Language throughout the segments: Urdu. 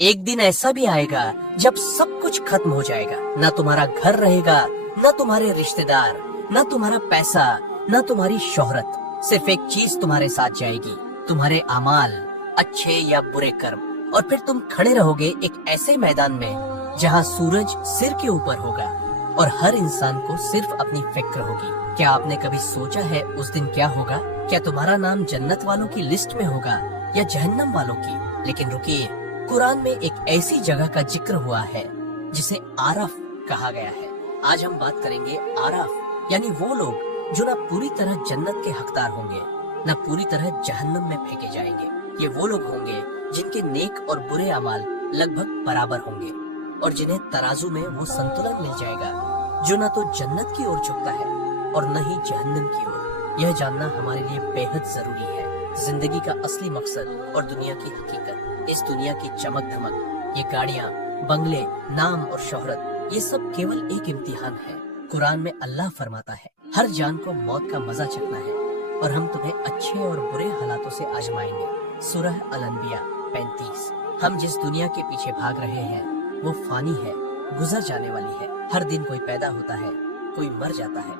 ایک دن ایسا بھی آئے گا جب سب کچھ ختم ہو جائے گا، نہ تمہارا گھر رہے گا، نہ تمہارے رشتہ دار، نہ تمہارا پیسہ، نہ تمہاری شہرت۔ صرف ایک چیز تمہارے ساتھ جائے گی، تمہارے اعمال، اچھے یا برے کرم۔ اور پھر تم کھڑے رہو گے ایک ایسے میدان میں جہاں سورج سر کے اوپر ہوگا اور ہر انسان کو صرف اپنی فکر ہوگی۔ کیا آپ نے کبھی سوچا ہے اس دن کیا ہوگا؟ کیا تمہارا نام جنت والوں کی لسٹ میں ہوگا یا جہنم والوں کی؟ لیکن رکیے، قرآن میں ایک ایسی جگہ کا ذکر ہوا ہے جسے آراف کہا گیا ہے۔ آج ہم بات کریں گے آراف، یعنی وہ لوگ جو نہ پوری طرح جنت کے حقدار ہوں گے نہ پوری طرح جہنم میں پھینکے جائیں گے۔ یہ وہ لوگ ہوں گے جن کے نیک اور برے اعمال لگ بھگ برابر ہوں گے اور جنہیں ترازو میں وہ سنتلن مل جائے گا جو نہ تو جنت کی اور جھکتا ہے اور نہ ہی جہنم کی اور۔ یہ جاننا ہمارے لیے بے حد ضروری ہے۔ زندگی کا اصلی مقصد اور دنیا کی حقیقت، اس دنیا کی چمک دھمک، یہ گاڑیاں، بنگلے، نام اور شہرت، یہ سب کیول ایک امتحان ہے۔ قرآن میں اللہ فرماتا ہے، ہر جان کو موت کا مزہ چکھنا ہے اور ہم تمہیں اچھے اور برے حالاتوں سے آزمائیں گے۔ سورہ الانبیاء 35۔ ہم جس دنیا کے پیچھے بھاگ رہے ہیں وہ فانی ہے، گزر جانے والی ہے۔ ہر دن کوئی پیدا ہوتا ہے، کوئی مر جاتا ہے،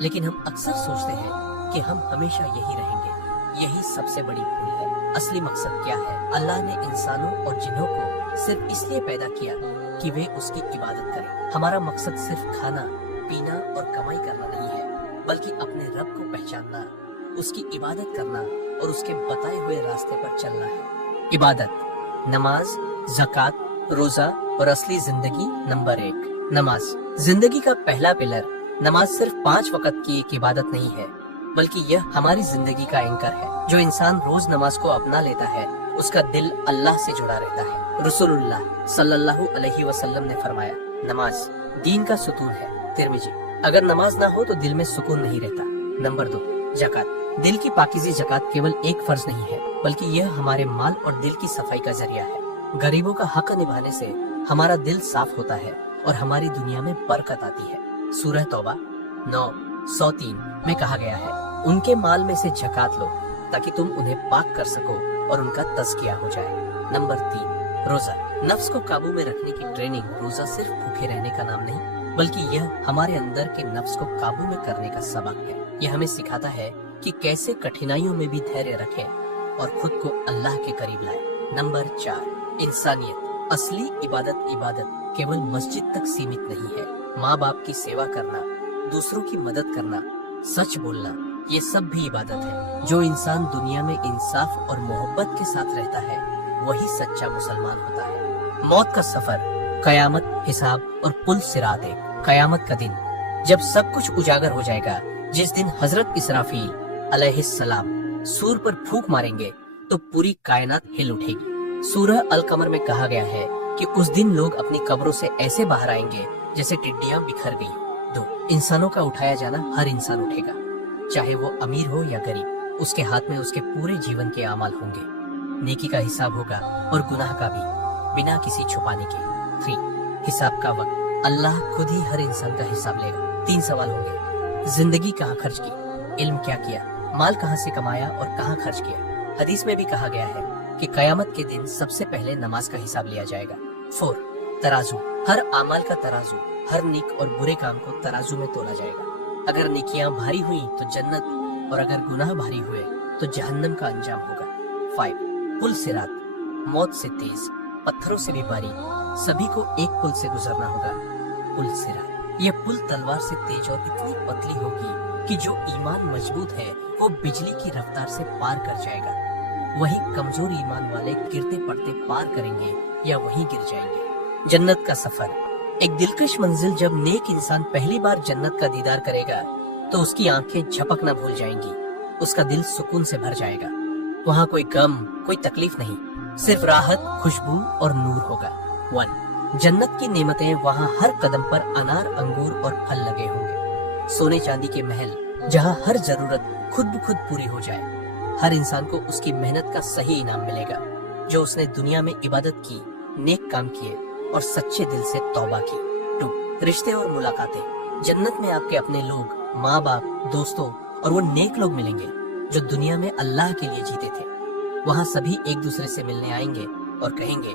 لیکن ہم اکثر سوچتے ہیں کہ ہم ہمیشہ یہی رہیں گے۔ یہی سب سے بڑی بھول ہے۔ اصلی مقصد کیا ہے؟ اللہ نے انسانوں اور جنوں کو صرف اس لیے پیدا کیا کہ وہ اس کی عبادت کریں۔ ہمارا مقصد صرف کھانا، پینا اور کمائی کرنا نہیں ہے، بلکہ اپنے رب کو پہچاننا، اس کی عبادت کرنا اور اس کے بتائے ہوئے راستے پر چلنا ہے۔ عبادت، نماز، زکوٰۃ، روزہ اور اصلی زندگی نمبر 1۔ نماز۔ زندگی کا پہلا پلر نماز صرف 5 وقت کی ایک عبادت نہیں ہے، بلکہ یہ ہماری زندگی کا اینکر ہے۔ جو انسان روز نماز کو اپنا لیتا ہے اس کا دل اللہ سے جڑا رہتا ہے۔ رسول اللہ صلی اللہ علیہ وسلم نے فرمایا، نماز دین کا ستون ہے۔ ترمذی۔ اگر نماز نہ ہو تو دل میں سکون نہیں رہتا۔ نمبر 2، زکوٰۃ۔ دل کی پاکیزی۔ زکوٰۃ کیول ایک فرض نہیں ہے بلکہ یہ ہمارے مال اور دل کی صفائی کا ذریعہ ہے۔ غریبوں کا حق نبھانے سے ہمارا دل صاف ہوتا ہے اور ہماری دنیا میں برکت آتی ہے۔ سورہ توبہ 9:103 میں کہا گیا ہے، ان کے مال میں سے زکوٰۃ لو تاکہ تم انہیں پاک کر سکو اور ان کا تزکیہ ہو جائے۔ نمبر 3، روزہ۔ نفس کو قابو میں رکھنے کی ٹریننگ۔ روزہ صرف بھوکے رہنے کا نام نہیں بلکہ یہ ہمارے اندر کے نفس کو قابو میں کرنے کا سبق ہے۔ یہ ہمیں سکھاتا ہے کہ کیسے کٹھنائیوں میں بھی دھیرے رکھیں اور خود کو اللہ کے قریب لائیں۔ نمبر 4، انسانیت۔ اصلی عبادت کیول مسجد تک سیمت نہیں ہے۔ ماں باپ کی سیوا کرنا، دوسروں کی مدد کرنا، سچ بولنا، یہ سب بھی عبادت ہے۔ جو انسان دنیا میں انصاف اور محبت کے ساتھ رہتا ہے وہی سچا مسلمان ہوتا ہے۔ موت کا سفر، قیامت، حساب اور پل صراط۔ قیامت کا دن جب سب کچھ اجاگر ہو جائے گا، جس دن حضرت اسرافیل علیہ السلام سور پر پھونک ماریں گے تو پوری کائنات ہل اٹھے گی۔ سورہ القمر میں کہا گیا ہے کہ اس دن لوگ اپنی قبروں سے ایسے باہر آئیں گے جیسے ٹڈیاں بکھر گئی۔ 2، انسانوں کا اٹھایا جانا۔ ہر انسان اٹھے گا، چاہے وہ امیر ہو یا غریب۔ اس کے ہاتھ میں اس کے پورے جیون کے اعمال ہوں گے۔ نیکی کا حساب ہوگا اور گناہ کا بھی، بنا کسی چھپانے کے۔ 3، حساب کا وقت۔ اللہ خود ہی ہر انسان کا حساب لے گا۔ 3 سوال ہوں گے، زندگی کہاں خرچ کی، علم کیا کیا، مال کہاں سے کمایا اور کہاں خرچ کیا۔ حدیث میں بھی کہا گیا ہے کہ قیامت کے دن سب سے پہلے نماز کا حساب لیا جائے گا۔ 4، ترازو۔ ہر اعمال کا ترازو، ہر نیک اور برے کام کو ترازو میں تولا جائے گا۔ اگر نیکیاں بھاری ہوئیں تو جنت اور اگر گناہ بھاری ہوئے تو جہنم کا انجام ہوگا۔ 5، پل صراط۔ موت سے تیز، پتھروں سے بھی بھاری، سبھی کو ایک پل سے گزرنا ہوگا۔ پل صراط۔ یہ پل تلوار سے تیز اور اتنی پتلی ہوگی کہ جو ایمان مضبوط ہے وہ بجلی کی رفتار سے پار کر جائے گا۔ وہی کمزور ایمان والے گرتے پڑتے پار کریں گے یا وہیں گر جائیں گے۔ جنت کا سفر۔ ایک دلکش منزل۔ جب نیک انسان پہلی بار جنت کا دیدار کرے گا تو اس کی آنکھیں جھپکنا بھول جائیں گی، اس کا دل سکون سے بھر جائے گا۔ وہاں کوئی غم، کوئی تکلیف نہیں، صرف راحت، خوشبو اور نور ہوگا۔ 1، جنت کی نعمتیں۔ وہاں ہر قدم پر انار، انگور اور پھل لگے ہوں گے۔ سونے چاندی کے محل جہاں ہر ضرورت خود بخود پوری ہو جائے۔ ہر انسان کو اس کی محنت کا صحیح انعام ملے گا۔ جو اس نے دنیا میں عبادت کی، نیک کام کیے اور سچے دل سے توبہ کی۔ 2، رشتے اور ملاقاتیں۔ جنت میں آپ کے اپنے لوگ، ماں باپ، دوستوں اور وہ نیک لوگ ملیں گے جو دنیا میں اللہ کے لیے جیتے تھے۔ وہاں سبھی ایک دوسرے سے ملنے آئیں گے اور کہیں گے،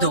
2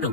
2